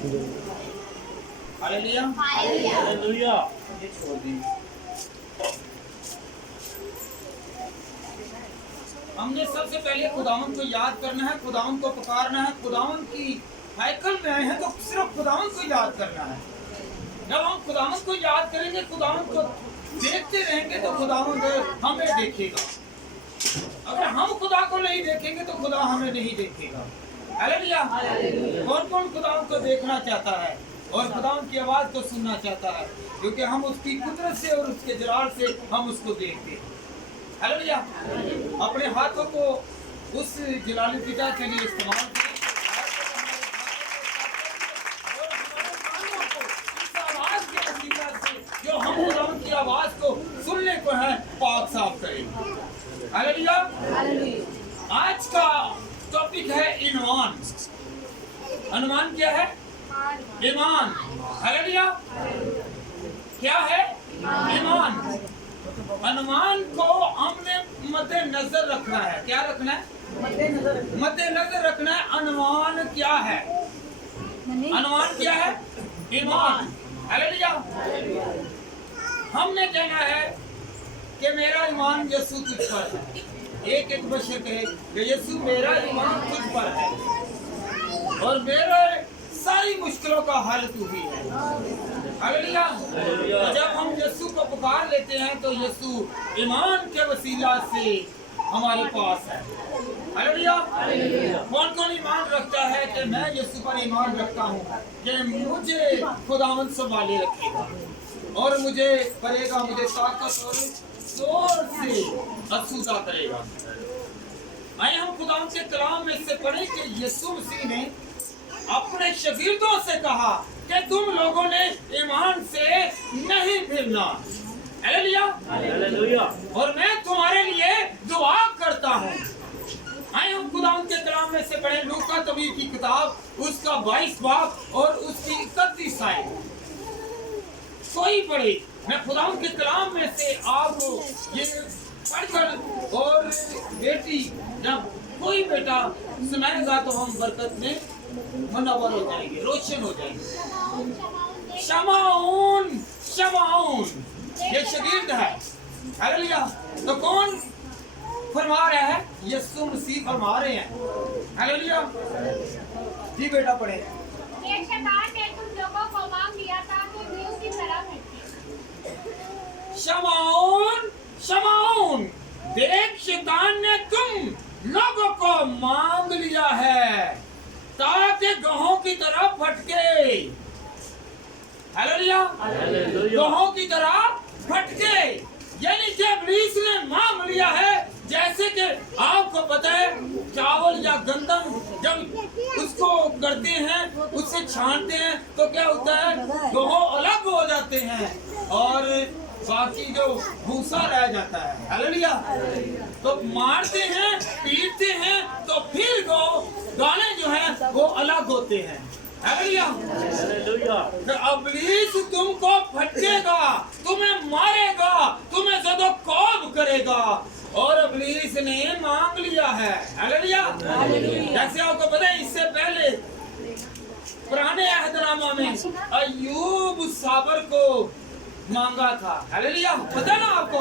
Hallelujah hallelujah. ये छोड़ दी। हमने सबसे पहले खुदावंद को याद करना है, खुदावंद को पुकारना है। खुदावंद की हैकल में आए हैं तो सिर्फ खुदावंद को याद करना है। जब हम खुदावंद को याद करेंगे, खुदावंद को देखते रहेंगे तो खुदावंद हमें देखेगा। अगर हम खुदा को नहीं देखेंगे तो खुदा हमें नहीं देखेगा। हालेलुया। कौन कौन खुदावंद को देखना चाहता है और खुदावंद की आवाज को सुनना चाहता है? क्योंकि हम उसकी कुदरत से और उसके जलाल से हम उसको देखते हैं। हालेलुया। अपने हाथों को उस जलाली पिता के लिए इस्तेमाल करें और हमारे कानों को इस आवाज के वसीला से जो हम खुदावंद की आवाज को सुनने को है पाक साफ करें। हालेलुया। आज का टॉपिक है ईमान। अनुमान क्या है? ईमान। हालेलुया। क्या है? ईमान। अनुमान को हमने मद्देनजर रखना है। क्या रखना है? मद्देनजर रखना है। अनुमान क्या है? अनुमान क्या है? ईमान। हालेलुया। हमने कहना है कि मेरा ईमान यीशु तुझ पर है। एक एक बशर कहे कि यीशु मेरा ईमान तुझ पर है और मेरे सारी मुश्किलों का हल तू ही है। हालेलुया। तो जब हम यीशु को पुकार लेते हैं तो यीशु ईमान के वसीला से हमारे पास है। हालेलुया। कौन कौन ईमान रखता है कि मैं यीशु पर ईमान रखता हूँ कि मुझे खुदावंद संभाले रखेगा और मुझे करेगा, मुझे ताकत और जोर से असूदा करेगा। आइए हम खुदावंद के कलाम में से पढ़ें कि यीशु मसीह ने अपने शागिर्दों से कहा कि तुम लोगों ने ईमान से नहीं फिरना। Hallelujah hallelujah. और मैं तुम्हारे लिए दुआ करता हूँ। आइए हम खुदावंद के कलाम में से पढ़ें लूका तबीर की किताब उसका 22 बाब और उसकी 31 आयत। कोई पढ़े, मैं खुदावंद के कलाम में से आपको ये पढ़कर और बेटी जब कोई बेटा सुनाएगा तो हम बरकत में मुनव्वर हो जाएंगे, रोशन हो जाएंगे। शमाउन शमाउन ये शागिर्द है। हालेलुया। तो कौन फरमा रहा है? यीशु मसीह फरमा रहे हैं। हालेलुया। जी बेटा पढ़े। ये शैतान ने तुम लोगों को मांग लिया था कि वे उसकी तरफ हटके। शमाउन शमाउन देख शैतान ने तुम लोगों को मांग लिया है ताकि गहों की तरह फटके। हालेलुया। गहों की तरह फटके यानी कि इब्लीस ने मांग लिया है। जैसे कि आपको पता है चावल या गंदम जब उसको करते हैं, उससे छानते हैं तो क्या होता है? गहों अलग हो जाते हैं और बाकी जो भूसा रह जाता है। हालेलुया। तो मारते हैं, पीटते हैं तो फिर दाने जो है वो अलग होते हैं। हालेलुया। तो इब्लीस तुमको फटकेगा, तुम्हें मारेगा, तुम्हें ज़दोकौब करेगा और इब्लीस ने मांग लिया है। हालेलुया। जैसे आपको पता है इससे पहले पुराने अहदनामा में अय्यूब साबर को मांगा था। हालेलुया। पता ना आपको?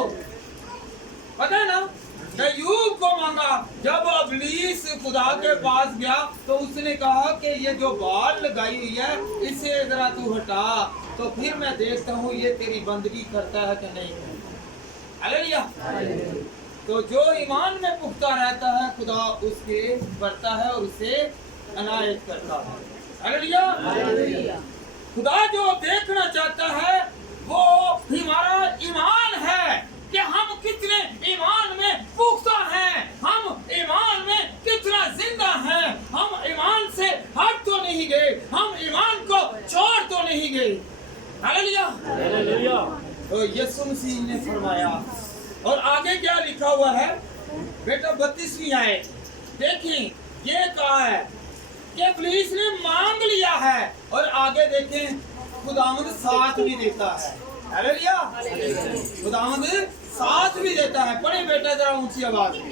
पता है ना? अय्यूब को मांगा। जब इब्लीस खुदा के पास गया तो उसने कहा कि ये जो बाल लगाई हुई है इसे जरा तू हटा तो फिर मैं देखता हूँ ये तेरी बंदगी करता है कि नहीं। हालेलुया। तो जो ईमान में पुख्ता रहता है खुदा उसके बढ़ता है और उसे अनायत करता है। हालेलुया। खुदा जो देखना चाहता है वो हमारा ईमान है कि हम कितने ईमान में पुख्ता हैं, हम ईमान में कितना जिंदा हैं, हम ईमान से हट तो नहीं गए, हम ईमान को छोड़ तो नहीं गए। Hallelujah hallelujah. तो यीशु मसीह ने फरमाया और आगे क्या लिखा हुआ है बेटा? 32वीं आयत देखिए। ये कहा है कि इब्लीस ने मांग लिया है और आगे देखें खुदावंद साथ भी देता है। हालेलुया। खुदावंद साथ भी देता है। पढ़े बेटा जरा ऊंची आवाज में।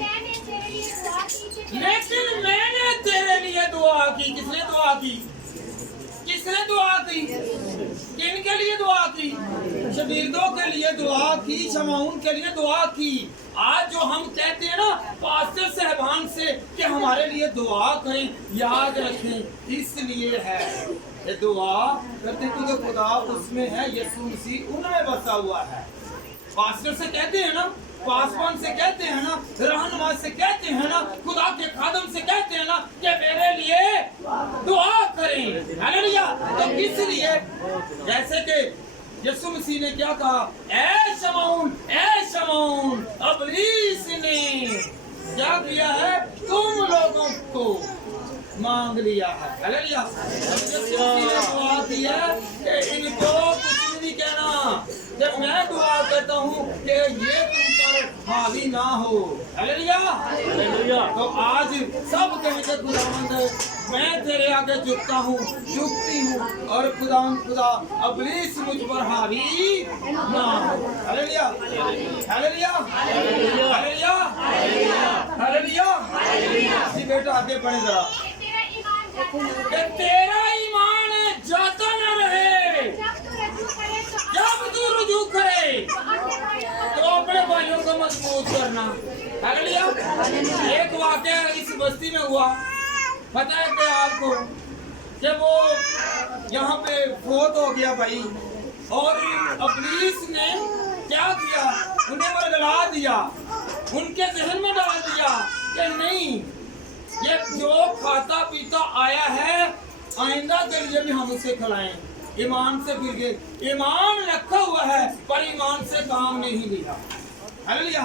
लेकिन मैंने तेरे लिए दुआ की। किसने दुआ की? किसने दुआ की? किन के लिए दुआ की? शबीरदों के लिए दुआ की, शमाउन के लिए दुआ की। आज जो हम कहते हैं ना पास्टर साहबान से कि हमारे लिए दुआ करें, याद रखें इसलिए है ये दुआ करते क्योंकि खुदा उसमें है, यीशु मसीह उनमें बसा हुआ है। पास्टर से कहते हैं ना, पासवान से कहते हैं ना, रहनुमा से कहते हैं ना, खुदा के खादम से कहते हैं ना कि मेरे लिए दुआ करें। हालेलुया। तो किस लिए? जैसे कि यीशु मसीह ने क्या कहा, ए शमौन इब्लीस ने क्या किया है, तुम लोगों को मांग लिया है। हालेलुया। यीशु मसीह ने दुआ की है कि इनको कुछ नहीं कहना, जब मैं दुआ करता हूँ कि ये तुम पर हावी ना हो। हालेलुया। तो आज सब कहेंगे खुदावंद मैं तेरे आगे झुकता हूँ, झुकती हूँ, और खुदा इब्लीस मुझ पर हावी ना हो। हालेलुया। हालेलुया। हालेलुया। हालेलुया। जी बेटा आगे बढ़े जरा। कि तेरा ईमान जाता न रहे, जब तू रुजू करे तो अपने भाइयों को मजबूत करना। हालेलुया। एक वाकया इस बस्ती में हुआ, पता है कि आपको, जब वो यहाँ पे फोत हो गया भाई, और इब्लीस ने क्या किया, उन्हें बरगला दिया, उनके जहन में डाल दिया कि नहीं, ये जो खाता पीता आया है आइंदा के लिए भी हम उसे खिलाएं। ईमान से फिर गए, ईमान रखा हुआ है पर ईमान से काम नहीं लिया। हालेलुया।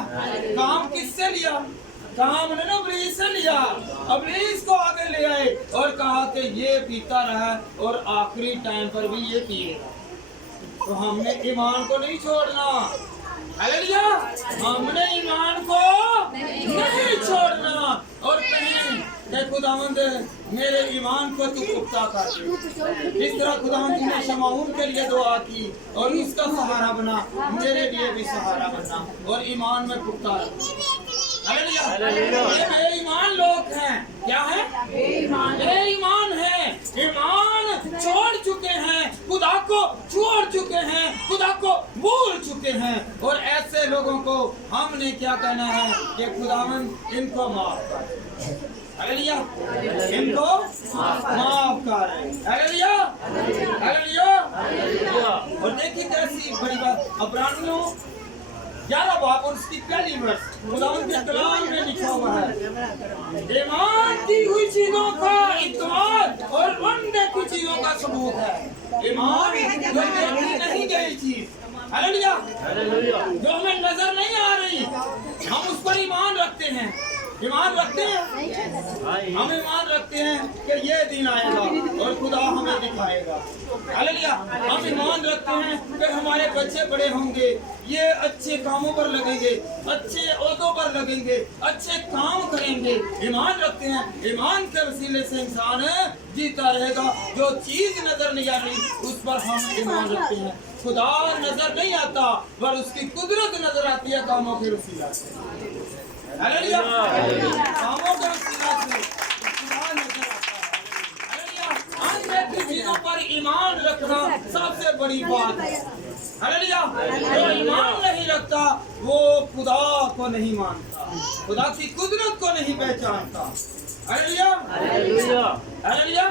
काम किससे लिया? काम ने इब्लीस से लिया। इब्लीस को आगे ले आए और कहा कि ये पीता रहा और आखिरी टाइम पर भी ये पिएगा। तो हमने ईमान को नहीं छोड़ना। हालेलुया। हमने ईमान को नहीं छोड़ना और कहें कि खुदावंद मेरे ईमान को तू पुख्ता कर दे। इस तरह खुदावंद ने शमाउन के लिए दुआ की और उसका सहारा बना, मेरे लिए भी सहारा बनना और ईमान में पुख्ता। हालेलुया। ये बेईमान लोग हैं, क्या है? बेईमान है, ईमान छोड़ चुके हैं, खुदा को छोड़ चुके हैं, खुदा को भूल चुके हैं, और ऐसे लोगों को हमने क्या कहना है कि खुदावंद इनको माफ कर। हालेलुया। इनको माफ कर। हालेलुया। हालेलुया। और देखिए कैसी बड़ी बात, अब्रानियों 11 बाब और उसकी पहली वर्ष खुदावंद के कलाम में लिखा हुआ है, ईमान की हुई चीजों का इत्मीनान और अनदेखी चीजों का सबूत है। ईमान जो देखी नहीं गई चीज, हालेलुया, जो हमें नजर नहीं आ रही, हम उस पर ईमान रखते हैं। ईमान रखते हैं, हम ईमान रखते हैं कि ये दिन आएगा और खुदा हमें दिखाएगा। हालेलुया। हम ईमान रखते हैं कि हमारे बच्चे बड़े होंगे, ये अच्छे कामों पर लगेंगे, अच्छे ओहदों पर लगेंगे, अच्छे काम करेंगे। ईमान रखते हैं, ईमान के वसीले से इंसान जीता रहेगा। जो चीज नजर नहीं आ रही उस पर हम ईमान रखते हैं। खुदा नजर नहीं आता पर उसकी कुदरत नजर आती है कामों के वसीला से। हालेलुया। कामों के वसीला से खुदा नजर आता है। हालेलुया। अनदेखी चीजों पर ईमान रखना सबसे बड़ी बात है। हालेलुया। जो ईमान नहीं रखता वो खुदा को नहीं मानता, खुदा की कुदरत को नहीं पहचानता। हालेलुया। हालेलुया। हालेलुया।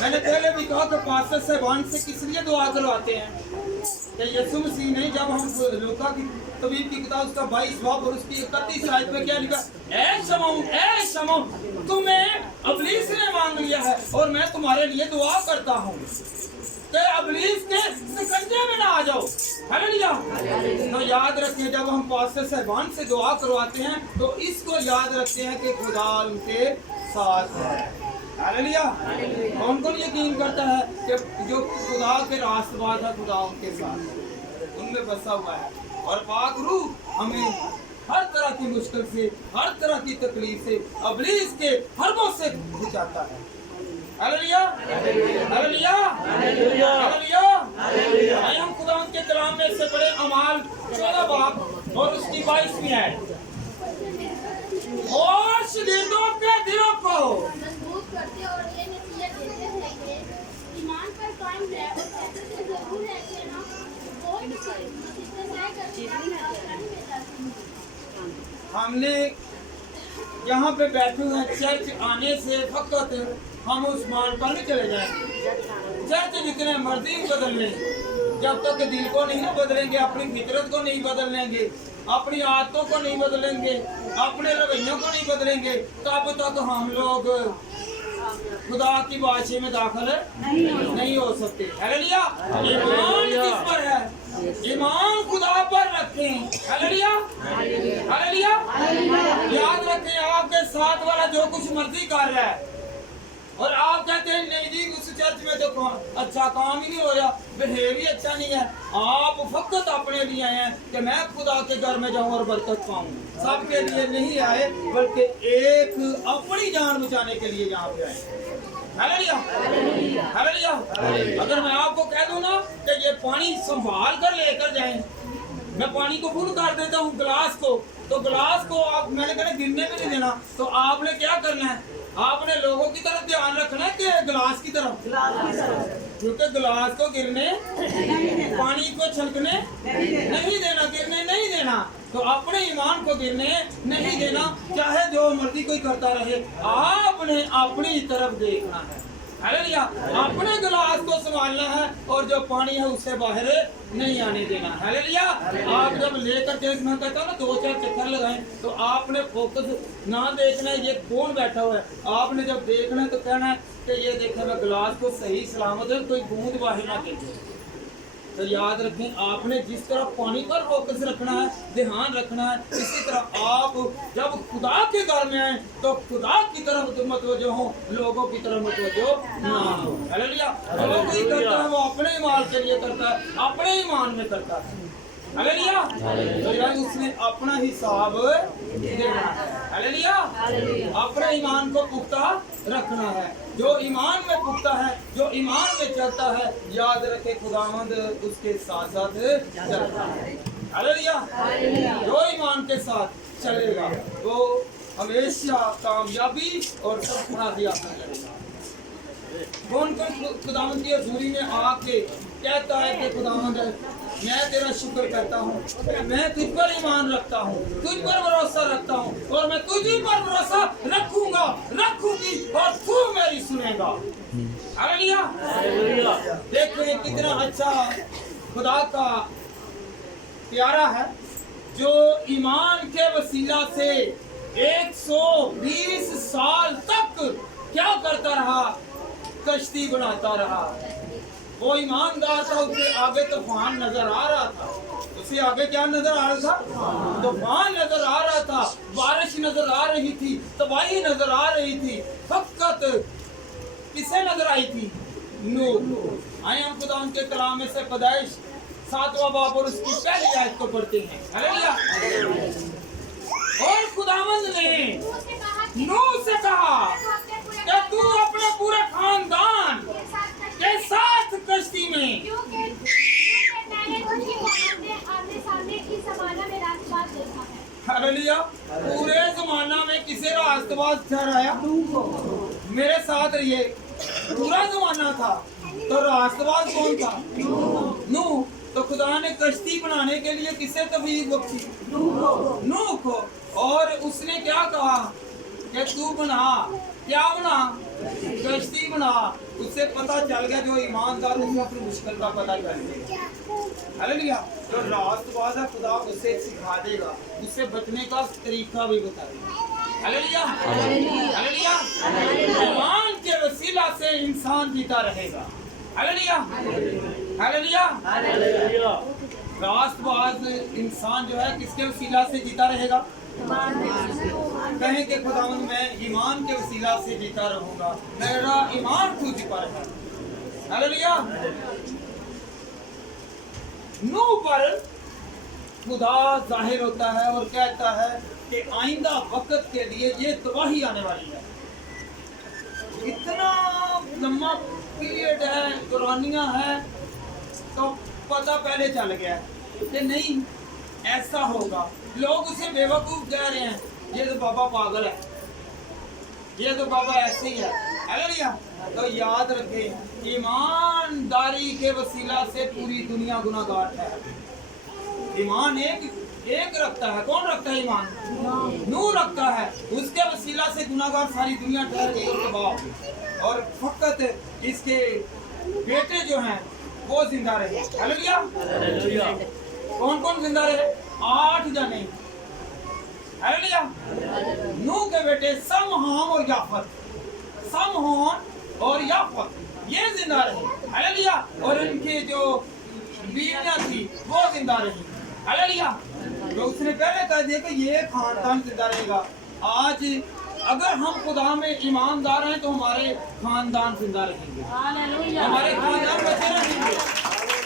मैंने पहले भी कहा कि पास्टर साहबान से किस लिए दुआ करवाते हैं कि यीशु मसीह ने, जब हम लूका की तबीब की किताब उसका 22 बाब और उसकी 31 आयत में क्या लिखा, ए शमौन तुम्हें इब्लीस ने मांग लिया है और मैं तुम्हारे लिए दुआ करता हूँ कि इब्लीस के शिकंजे में ना आ जाओ। हालेलुया। तो याद रखें, जब हम पास्टर साहबान से दुआ करवाते हैं तो इसको याद रखते हैं कि खुदा उनके साथ है। हालेलुया। कौन कौन यकीन करता है कि जो खुदा के रास्तबाज है खुदा उनके साथ है, उनमें बसा हुआ है, और पाक रूह हमें हर तरह की मुश्किल से, हर तरह की तकलीफ से, इब्लीस के हरबों से बचाता है। हालेलुया। हालेलुया। हालेलुया। आइए हम खुदा के कलाम में से पढ़े अमाल 14 बाब और उसकी 22वीं आयत। और शदीदों के दिलों को मजबूत करते और ये नसीहत देते हैं हमने यहाँ पे बैठे हुए हैं, चर्च आने से फकत हम उस मान पर नहीं चले जाएंगे। चर्च जितने मर्जी बदल लें, जब तक दिल को नहीं बदलेंगे, अपनी फितरत को नहीं बदलेंगे, अपनी आदतों को नहीं बदलेंगे, अपने रवैयों को नहीं बदलेंगे, तब तक हम लोग खुदा की बादशाही में दाखिल नहीं हो सकते। हालेलुया। ईमान किस पर है? ईमान खुदा पर रखें। Hallelujah, hallelujah. याद रखें, आपके साथ वाला जो कुछ मर्जी कर रहा है और आप कहते हैं नहीं जी उस चर्च में तो अच्छा काम ही नहीं हो रहा, बिहेव ही अच्छा नहीं है, आप फकत अपने लिए आए हैं कि मैं खुदा के घर में जाऊं और बरकत पाऊं। सबके लिए नहीं आए, बल्कि एक अपनी जान बचाने के लिए यहाँ पे आए। Hallelujah, hallelujah. अगर मैं आपको कह दूं ना कि ये पानी संभाल कर लेकर जाएं, मैं पानी को फुल कर देता हूँ गिलास को, तो गिलास को आप मैंने कहना गिरने में नहीं देना, तो आपने क्या करना है? आपने लोगों की तरफ ध्यान रखना है कि गिलास की तरफ, क्योंकि गिलास को गिरने, पानी को छलकने नहीं देना, गिरने नहीं देना। तो अपने ईमान को गिरने नहीं देना, चाहे जो मर्जी कोई करता रहे, आपने अपनी तरफ देखना है। हालेलुया। अपने गिलास को संभालना है और जो पानी है उससे बाहर नहीं आने देना। हालेलुया। आप जब लेकर के मैं कहता हूँ ना 2-4 चक्कर लगाएं, तो आपने फोकस ना देखना है ये कौन बैठा हुआ है, आपने जब देखना है तो कहना है कि ये देखे मैं गिलास को सही सलामत है, कोई बूंद बाहर ना गिरे। तो याद रखें, आपने जिस तरह पानी पर फोकस रखना है, ध्यान रखना है, इसी तरह आप जब खुदा के घर में आए तो खुदा की तरफ मतवज्जो हो, लोगों की तरफ मतवज्जो ना हो। हालेलुया। जो कोई करता है वो अपने ईमान के लिए करता है, अपने ईमान में करता है। हालेलुया। तो यानी उसने अपना हिसाब देना है। हालेलुया। अपने ईमान को पुख्ता रखना है। जो ईमान में पुख्ता है, जो ईमान में चलता है, याद रखे खुदावंद उसके साथ साथ चलता है। हालेलुया। जो ईमान के साथ चलेगा वो हमेशा कामयाबी और सफलता हासिल करेगा। कौन कौन खुदावंद की हजूरी में आके कहता है कि खुदावंद मैं तेरा शुक्र करता हूँ, मैं तुझ पर ईमान रखता हूँ, तुझ पर भरोसा रखता हूँ और मैं तुझी पर भरोसा रखूंगा, रखूंगी और तू मेरी सुनेगा। हालेलुया। देखो ये कितना अच्छा खुदा का प्यारा है, जो ईमान के वसीला से 120 साल तक क्या करता रहा? कश्ती बनाता रहा। वो ईमानदार था, उसके आगे तूफान नजर आ रहा था, उससे आगे क्या नजर आ रहा था? तूफान नजर आ रहा था, बारिश नजर आ रही थी, तबाही नजर आ रही थी। फकत किसे नजर आई थी? नूह। आए हम खुदा उनके कलाम में से पैदाइश 7वां बाब और उसकी पहली आयत को पढ़ते हैं। हालेलुया। और खुदावंद ने नूह से कहा कि तू अपने पूरे खानदान के साथ कश्ती में, क्योंकि मैंने तुझे आमने-सामने इस ज़माना में रास्तबाज देखा है। हालेलुया। पूरे जमाना में किसे रास्तबाज ठहराया? मेरे साथ रहिए। पूरा जमाना था तो रास्तबाज कौन था? नूह। तो खुदा ने कश्ती बनाने के लिए किसे तौफीक बख्शी? नूह को। और उसने क्या कहा कि तू बना, क्या बना? कश्ती बना। उससे पता चल गया, जो ईमानदार उसने अपनी मुश्किल का पता चल गया। हालेलुया। जो रास्तबाज है खुदा उसे सिखा देगा, उससे बचने का तरीका भी बताएगा। Hallelujah, hallelujah. ईमान के वसीला से इंसान जीता रहेगा। Hallelujah, hallelujah. रास्तबाज इंसान जो है किसके वसीला से जीता रहेगा? कहें कि खुदावंद मैं ईमान के वसीला से जीता रहूंगा, मेरा ईमान तुझ पर है। हालेलुया। नूह पर खुदा जाहिर होता है और कहता है कि आइंदा वक्त के लिए ये तबाही आने वाली है। इतना लंबा पीरियड है, कुरानियां है, तो पता पहले चल गया कि नहीं ऐसा होगा। लोग उसे बेवकूफ कह रहे हैं, ये तो बाबा पागल है, ये तो बाबा ऐसे ही है। हालेलुया। तो याद रखें, ईमानदारी के वसीला से पूरी दुनिया गुनाहगार है। ईमान एक एक रखता है। कौन रखता है ईमान? नूह रखता है। उसके वसीला से गुनाहगार सारी दुनिया ठहर गई और तबाह हो गई, और फकत इसके बेटे जो हैं वो जिंदा रहे। हालेलुया। कौन कौन जिंदा रहे? 8 जने। हालेलुया। नूह के बेटे सम, हाम और याफत, सम, हाम और याफत ये जिंदा रहे। हालेलुया। और इनके जो बीवियां थी वो जिंदा रही। हालेलुया। तो उसने पहले कह दिया कि ये खानदान जिंदा रहेगा। आज अगर हम खुदा में ईमानदार हैं तो हमारे खानदान जिंदा रहेंगे, हमारे खानदान बचे रहेंगे।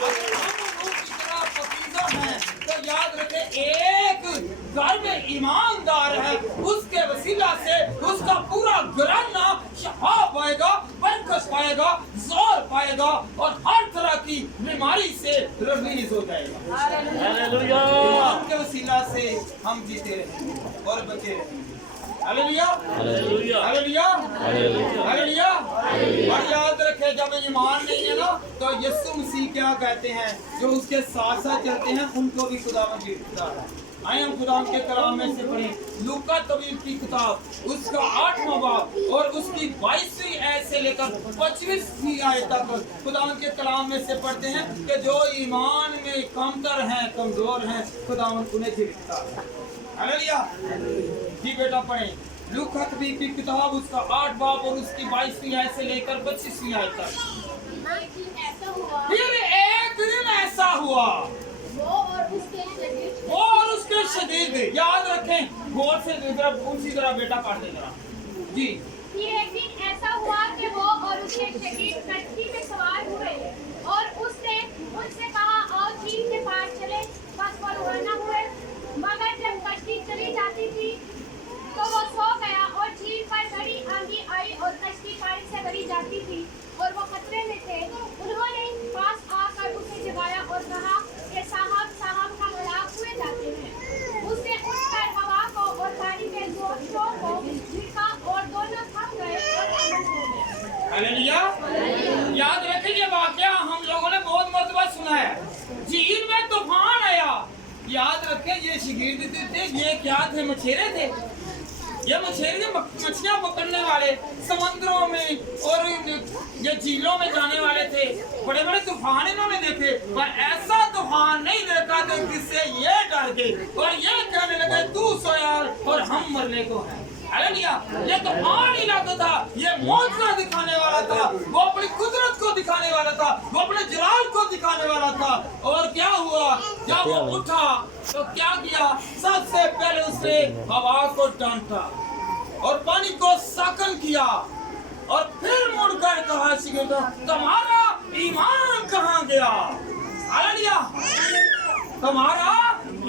अगर हम नूह की तरह पकीज़ा हैं तो याद रखें, एक घर में ईमानदार है, उसके वसीला से उसका पूरा घराना शफा पाएगा, बरकत पाएगा, जोर पाएगा और हर तरह की बीमारी से रिलीज हो जाएगा। हालेलुया। ईमान के वसीला से हम जीते रहेंगे और बचे रहेंगे। हालेलुया। हालेलुया। हालेलुया। हालेलुया। और याद रखे, जब ईमान नहीं है ना तो यीशु मसीह क्या कहते हैं, जो उसके साथ साथ चलते हैं उनको भी खुदावंद जीतता है। आइए हम खुदा के कलाम में से पढ़ें लूका तबीब की किताब, उसका 8वां बाब और उसकी 22वीं आयत से लेकर 25वीं आयत तक खुदा के कलाम में से पढ़ते हैं कि जो ईमान में कमतर हैं, कमजोर हैं, खुदावंद उन्हें जीतता है। हालेलुया। जी बेटा पढ़ें लूका तबीब की किताब, उसका 8 बाब और उसकी 22वीं आयत से लेकर 25वीं आयत तक। फिर एक दिन ऐसा हुआ, वो और उसके शदीद, याद रखें, गौर से उसी तरह बेटा पढ़ दे जरा जी। फिर एक दिन ऐसा हुआ कि वो और उसके शगीर कश्ती में सवार हुए और उसने उनसे कहा, आओ झील के पार चले। बस वो रवाना हुए, मगर जब कश्ती चली जाती थी तो वो सो गया और झील पर बड़ी आंधी आई और कश्ती पानी से भरी जाती थी और वो खतरे में थे। उन्होंने पास आकर उसे जगाया और कहा कि साहब साहब हम हलाक हुए जाते हैं। उसने उठकर हवा को और पानी के जोशों को झिड़का और दोनों थम गए और अमन हो गए। हालेलुया। याद रखें, ये वाकया हम लोगों ने बहुत मर्तबा सुना है। झील में तूफान आया, याद रखें ये शागिर्द थे, ये क्या थे? मछेरे थे। ये मछेरे मछलियां पकड़ने वाले समुद्रों में और ये झीलों में जाने वाले थे। बड़े बड़े तूफान इन्होंने देखे, पर ऐसा तूफान नहीं देखा था जिससे ये डर गए और ये कहने लगे तू सो यार और हम मरने को हैं। हालेलुया। ये तूफान ही लगता था, ये मौजूदा दिखाने वाला था, वो अपनी कुदरत को दिखाने वाला था, वो अपने जलाल को दिखाने वाला था। और क्या हुआ, जब वो उठा तो क्या किया? सबसे पहले उसने हवा को डांटा और पानी को साकन किया और फिर मुड़कर कहा, तुम्हारा ईमान कहाँ गया? हालेलुया। तुम्हारा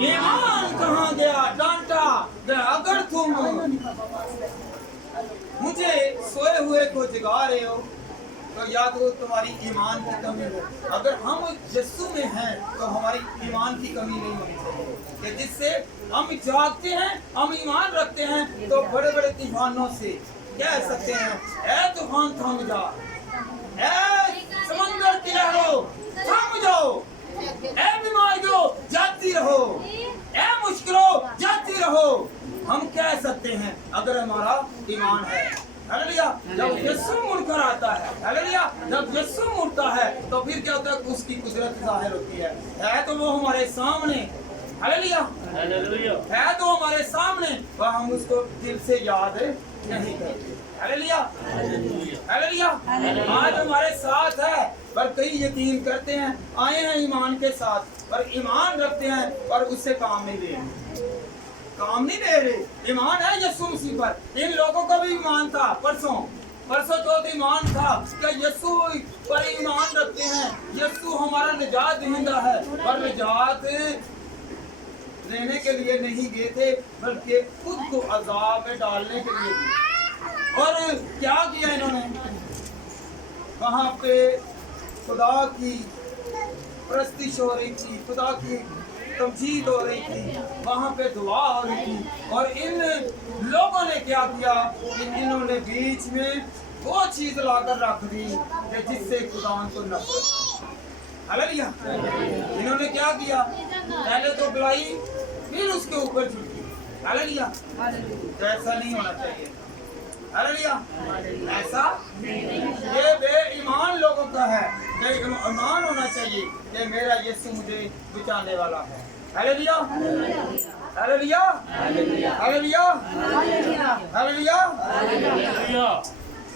ईमान कहाँ गया? डांटा, अगर तुम मुझे सोए हुए को जगा रहे हो तो या तो तुम्हारी ईमान की कमी हो। अगर हम यीशु में हैं तो हमारी ईमान की कमी नहीं होनी चाहिए, कि जिससे हम जागते हैं, हम ईमान रखते हैं तो बड़े बड़े तूफानों से कह सकते हैं, ऐ तूफान थम जा, ऐ समंदर की लहरों थम जाओ, ऐ बीमारियों जाती रहो, ऐ मुश्किलों जाती रहो। हम कह सकते हैं अगर हमारा ईमान है। हालेलुया। जब यीशु मुड़कर आता है, हालेलुया, जब यीशु मुड़ता है तो फिर क्या होता है? उसकी कुदरत जाहिर होती है तो वो हमारे सामने। हालेलुया। हालेलुया। है तो हमारे सामने, पर हम उसको दिल से याद नहीं करते। हालेलुया। हालेलुया। आज हमारे साथ है, पर कई यकीन करते हैं, आए हैं ईमान के साथ, पर ईमान रखते हैं पर उससे काम नहीं ले रहे, काम नहीं ले रहे। ईमान है यीशु मसीह पर। इन लोगों का भी ईमान था, परसों चौथ ईमान था कि यीशु पर ईमान रखते हैं, यीशु हमारा निजात दहिंदा है, पर निजात लेने के लिए नहीं गए थे बल्कि खुद को अजाब में डालने के लिए गए। और क्या किया इन्होंने? वहाँ पे खुदा की परस्तिश हो रही थी, खुदा की तमजीद हो रही थी, वहाँ पे दुआ हो रही थी, और इन लोगों ने क्या किया कि इन्होंने बीच में वो चीज लाकर रख दी कि जिससे खुदा को नफरत। हालेलुया। इन्होंने क्या किया? पहले तो बुलाई फिर उसके ऊपर झुकी। हालेलुया। तो ऐसा नहीं होना चाहिए। हालेलुया। ऐसा ये बेईमान लोगों का है। बेईमान होना चाहिए कि मेरा यीशु मुझे बचाने वाला है। हालेलुया। हालेलुया। हालेलुया। हालेलुया।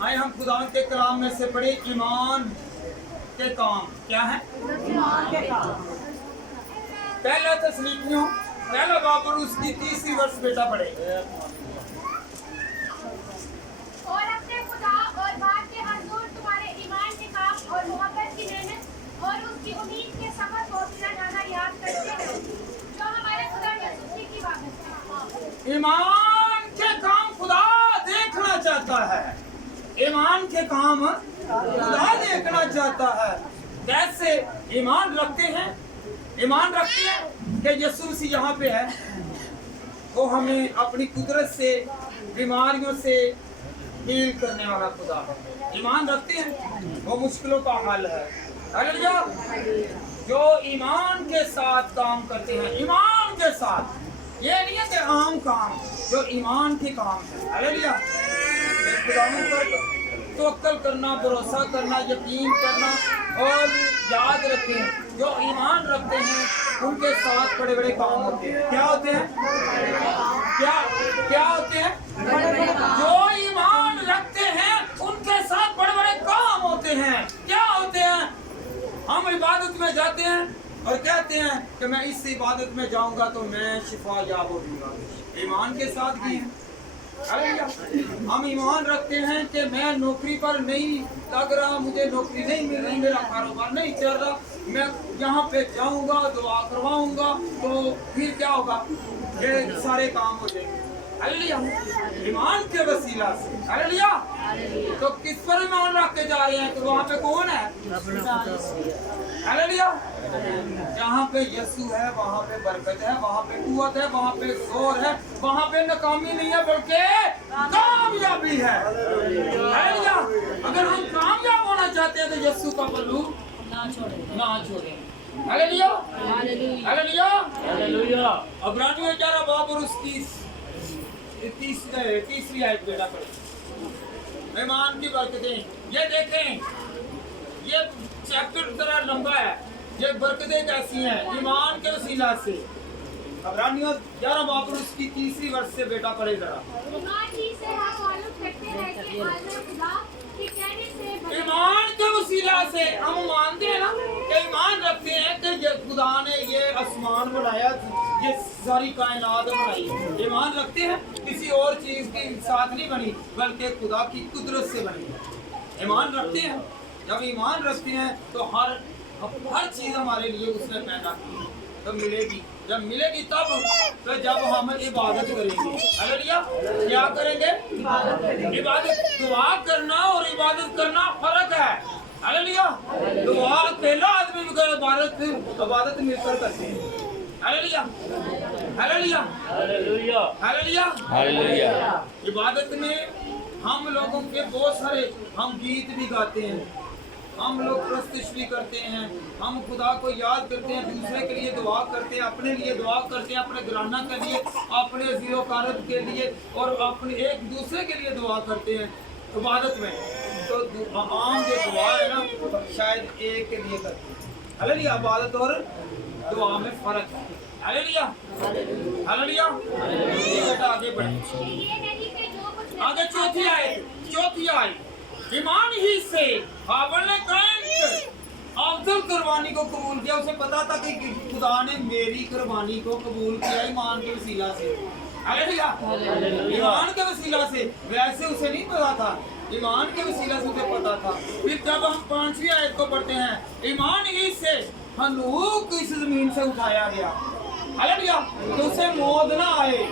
आए हम खुदा के कलाम में से पढ़े ईमान के काम क्या है? पहला तस्लीमियों पहला बाब और उसकी 30वीं वर्ष बेटा पढ़े। और अपने खुदा और बाप के हजूर तुम्हारे ईमान के काम और मोहब्बत की नेमत और उसकी उम्मीद के सफर को बिना जाना याद करते हैं जो हमारे खुदा यीशु की बात है। ईमान के काम खुदा देखना चाहता है। ईमान के काम खुदा देखना चाहता है। कैसे ईमान रखते हैं? ईमान रखते हैं कि यीशु मसीह यहाँ पे है, वो हमें अपनी कुदरत से बीमारियों से हील करने वाला खुदा है। ईमान रखते हैं, वो मुश्किलों का हल है। हालेलुया। जो ईमान के साथ काम करते हैं, ईमान के साथ, ये नहीं है कि आम काम, जो ईमान के काम है। हालेलुया। खुदावंद पर तवक्कल करना, भरोसा करना, यकीन करना और याद रखें जो ईमान रखते हैं उनके साथ बड़े बड़े काम होते हैं। क्या होते हैं? क्या होते हैं? जो ईमान रखते हैं उनके साथ बड़े बड़े काम होते हैं। क्या होते हैं? हम इबादत में जाते हैं और कहते हैं कि मैं इस इबादत में जाऊंगा तो मैं शिफा याब होऊंगा। ईमान के साथ भी है। हम ईमान रखते हैं कि मैं नौकरी पर नहीं लग रहा, मुझे नौकरी नहीं मिल रही, मेरा कारोबार नहीं चल रहा, मैं यहाँ पे जाऊंगा, दुआ करवाऊंगा तो फिर क्या होगा? ये सारे काम हो जाएंगे। हालेलुया। ईमान के वसीला से। हालेलुया। तो किस पर ईमान रख के जा रहे हैं? तो वहाँ पे कौन है? हालेलुया। जहाँ पे यीशु है वहाँ पे बरकत है, वहाँ पे कुव्वत है, वहाँ पे जोर है, वहाँ पे नाकामी नहीं है बल्कि कामयाबी है। हालेलुया। अगर हम कामयाब होना चाहते हैं तो यीशु का पल्लू ना छोड़ें। हालेलुया। हालेलुया। हालेलुया। इब्रानियों 11 बाब और उसकी 30वीं आयत बेटा पढ़े। ईमान की बरकतें ये देखें, ये चैप्टर जरा लंबा है, ये बरकतें कैसी हैं ईमान के वसीला से। इब्रानियों 11 बाब और उसकी 30वीं वर्ष से बेटा पढ़े जरा। ईमान ही से हम मालूम करते हैं कि हाज़िर खुदा के कहने से ईमान के वसीला से हम मानते हैं ना कि ईमान रखते हैं कि ये खुदा ने ये आसमान बनाया, ये सारी कायनात बनाई। ईमान रखते हैं किसी और चीज के साथ नहीं बनी बल्कि खुदा की कुदरत से बनी। ईमान रखते हैं। जब ईमान रखते हैं तो हर चीज हमारे लिए उसने पैदा की तो मिलेगी। जब मिलेगी तब तो जब हम इबादत करेंगे। हालेलुया। क्या करेंगे? इबादत। दुआ करना और इबादत करना फर्क है। हालेलुया। दुआ अकेला आदमी इबादत मिलकर करते हैं। Hallelujah. Hallelujah. Hallelujah. Hallelujah. Hallelujah. इबादत में हम लोगों के बहुत सारे हम गीत भी गाते हैं, हम लोग प्रस्तुत भी करते हैं, हम खुदा को याद करते हैं, दूसरे के लिए दुआ करते हैं, अपने लिए दुआ करते हैं, अपने घराना के लिए, अपने ज़ियोकारत के लिए और अपने एक दूसरे के लिए दुआ करते हैं इबादत में। तो आम जो दुआ है ना शायद एक के लिए करते हैं। हालेलुया। इबादत और दुआ में फर्क है। हालेलुया। हालेलुया। बेटा आगे बढ़े। ये नहीं कि जो कुछ आगे चौथी आयत ईमान ही से हाबिल ने अफजल कुर्बानी को कबूल किया। उसे पता था कि खुदा ने मेरी कुर्बानी को कबूल किया ईमान के वसीला से। हालेलुया। ईमान के वसीला से। वैसे उसे नहीं पता था, ईमान के वसीला से उसे पता था। फिर जब हम 5वीं आयत को पढ़ते हैं, ईमान ही से हनूक इस जमीन से उठाया गया। हालेलुया। तो उसे मौत ना आए।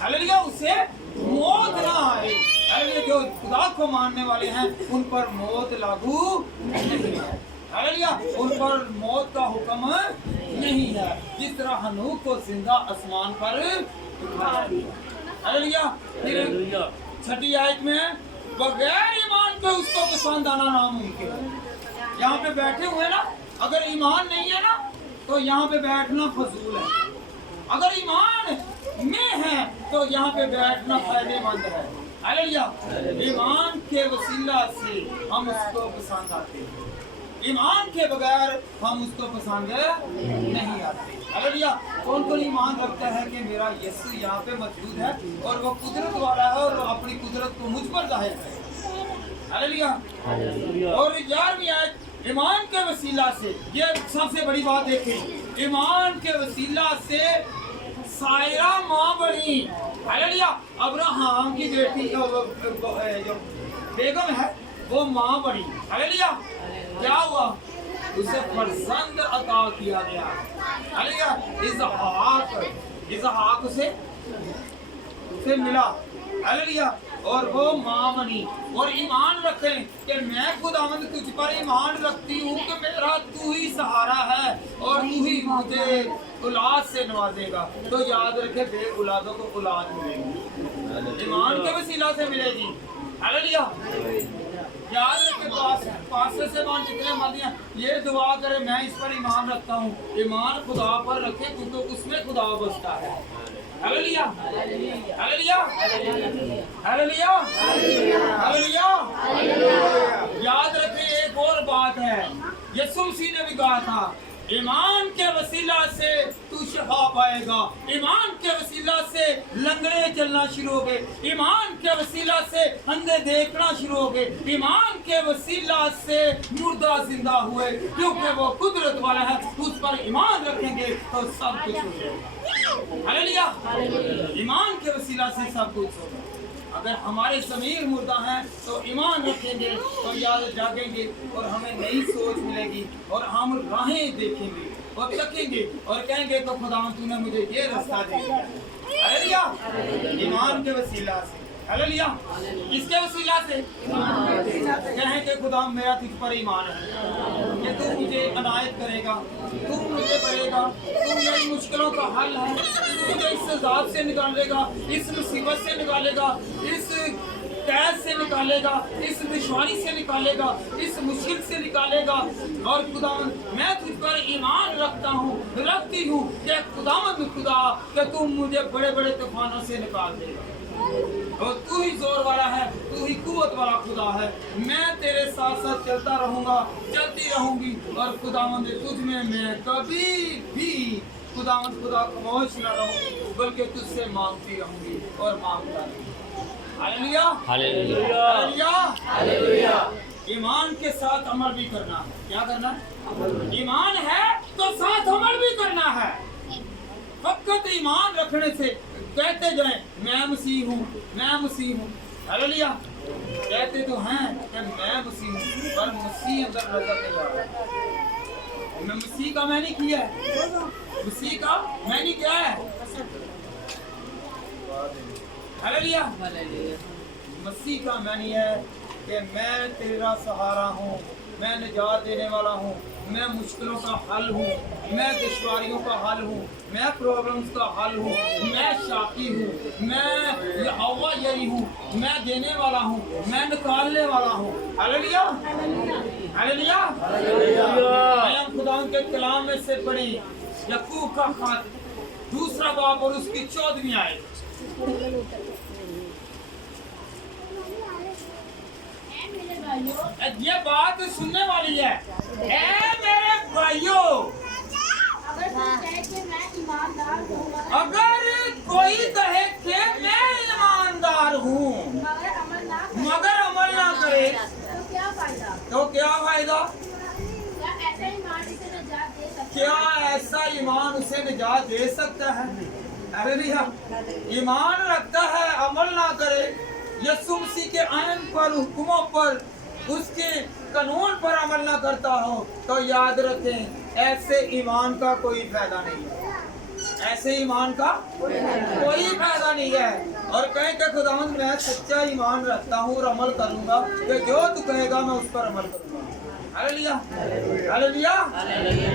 हालेलुया। उसे मौत ना आए। हालेलुया। जो खुदा को मानने वाले हैं उन पर मौत लागू नहीं है। हालेलुया। उन पर मौत का हुक्म नहीं है। जिस तरह हनूक को जिंदा आसमान पर उठाया गया। हालेलुया। फिर 6ठी आयत में बगैर ईमान के उसको पसंद आना नामुमकिन है। यहाँ पे बैठे हुए ना, अगर ईमान नहीं है ना तो यहाँ पे बैठना फजूल है। अगर ईमान में है तो यहाँ पे बैठना फायदेमंद है। हालेलुया। ईमान के वसीला से हम उसको पसंद आते हैं, ईमान के बगैर हम उसको पसंद नहीं आते। हालेलुया। कौन कौन ईमान रखता है कि मेरा यीशु यहाँ पे मौजूद है और वो कुदरत वाला है और वो अपनी कुदरत को मुझ पर जाहिर करे। हालेलुया। और 11वीं आयत, ईमान के वसीला से, ये सबसे बड़ी बात देखें, ईमान के वसीला से सायरा माँ बनी। हालेलुया। अब्राहम की बेटी जो बेगम है वो माँ बनी। हालेलुया। क्या हुआ? उसे फर्जंद अता किया गया। हालेलुया। इसहाक से मिला। हालेलुया। और वो माँ बनी। और ईमान रखें कि मैं खुदावंद तुझ पर ईमान रखती हूँ कि मेरा तू ही सहारा है और तू ही मुझे औलाद से नवाजेगा। तो याद रखे, बे औलादों को औलाद मिलेगी, ईमान के वसीला से मिलेगी। हालेलुया। याद रखे, पास्टर से मान जितने मर्द हैं ये दुआ करे, मैं इस पर ईमान रखता हूँ। ईमान खुदा पर रखे क्योंकि उसमें खुदा बसता है। हालेलुया। हालेलुया। हालेलुया। हालेलुया। याद रखे, एक और बात है, यीशु मसीह ने भी कहा था, ईमान के वसीला से तू शिफा पाएगा, ईमान के वसीला से लंगड़े चलना शुरू हो गए, ईमान के वसीला से अंधे देखना शुरू हो गए, ईमान के वसीला से मुर्दा जिंदा हुए, क्योंकि वो कुदरत वाला है। उस पर ईमान रखेंगे तो सब कुछ हो जाएगा। हालेलुया। ईमान के वसीला से सब कुछ होगा। अगर हमारे ज़मीर मुर्दा हैं तो ईमान रखेंगे और याद जागेंगे और हमें नई सोच मिलेगी और हम राहें देखेंगे और तकेंगे और कहेंगे तो खुदा तूने मुझे ये रास्ता दे दिया। हालेलुया। ईमान के वसीला से। हालेलुया। किसके वसीला से? कहें कि खुदा मेरा तुझ पर ईमान है कि तू मुझे अनायत करेगा, तू मुझे करेगा, तू मेरी मुश्किलों का हल है, तू मुझे इस अज़ाब से निकालेगा, इस मुसीबत से निकालेगा, इस कैद से निकालेगा, इस दुश्वारी से निकालेगा, इस मुश्किल से निकालेगा। और खुदावंद मैं तुझ पर ईमान रखती हूँ कि खुदावंद खुदा कि तू मुझे बड़े बड़े तूफानों से निकाल देगा और तू ही जोर वाला है, तू ही कुव्वत वाला खुदा है। मैं तेरे साथ साथ चलता रहूंगा, चलती रहूंगी और खुदावंद तुझ में मैं कभी भी खुदावंद खुदा खामोश न रहूं, बल्कि तुझसे मांगती रहूंगी और मांगता रहूंगी। हालेलुया। हालेलुया। हालेलुया। ईमान के साथ अमल भी करना। क्या करना? ईमान है तो साथ अमल भी करना है। फकत ईमान रखने से कहते जाएं मैं मसीह हूँ, मैं मसीह हूँ। हालेलुया। कहते तो हैं कि मैं मसीह हूँ, पर मसीह अंदर नजर नहीं आ रहा। मैं मसीह का मैंने किया है, मसीह का मैंने क्या है? हालेलुया। मसीह का मैंने है कि मैं तेरा सहारा हूँ, मैं निजात देने वाला हूँ, मैं मुश्किलों का हल हूँ, मैं दुश्वारियों का हल हूँ, मैं प्रॉब्लम्स का हल हूँ, मैं शाकी हूँ, मैं यहोवा यरी हूँ, मैं देने वाला हूँ, मैं निकालने वाला हूँ। हालेलुया। हालेलुया। हम खुदा के कलाम में से पढ़े याकूब का खत 2 बाब और उसकी 14वीं आयत। ये बात सुनने वाली है। ऐ मेरे भाइयों, अगर कोई कहे कि मैं ईमानदार हूँ मगर अमल ना करे तो क्या फायदा? क्या ऐसा ईमान उसे निजात दे सकता है? हालेलुया। ईमान रखता है, अमल ना करे, यीशु मसीह के आयन पर, हुक्मों पर, उसके कानून पर अमल ना करता हो तो याद रखें ऐसे ईमान का कोई फायदा नहीं है। ऐसे ईमान का कोई फायदा नहीं है। और कहें कि खुदावंद मैं सच्चा ईमान रखता हूँ और अमल करूंगा, कि जो तू कहेगा मैं उस पर अमल करूंगा। Hallelujah. Hallelujah.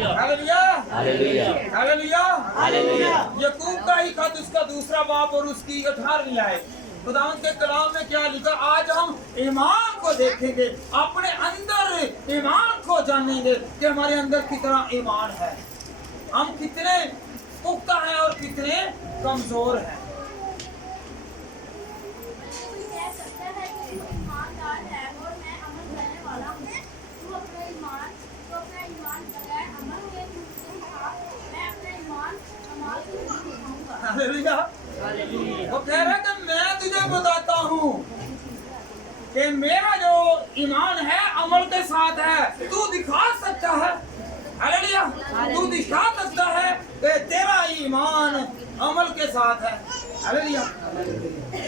Hallelujah. Hallelujah. Hallelujah. याकूब का ही खत उसका 2 बाब और उसकी 18वीं आयत। खुदावंद के कलाम में क्या लिखा? आज हम ईमान को देखेंगे, अपने अंदर ईमान को जानेंगे कि हमारे अंदर कितना ईमान है, हम कितने पुख्ता है और कितने कमजोर हैं। कोई कह सकता है कि तू ईमानदार है और मैं अमल करने वाला हूँ। तू अपना ईमान बगैर अमल के मुझसे दिखा, मैं अपना ईमान अमाल से नहीं दिखाऊंगा। हालेलुया। वो कह रहा है कि मैं तुझे बताता हूँ कि मेरा जो ईमान है अमल के साथ है। तू दिखा सकता है, हालेलुया, तू दिखा सकता है कि तेरा ईमान अमल के साथ है, हालेलुया।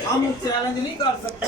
हम चैलेंज नहीं कर सकते।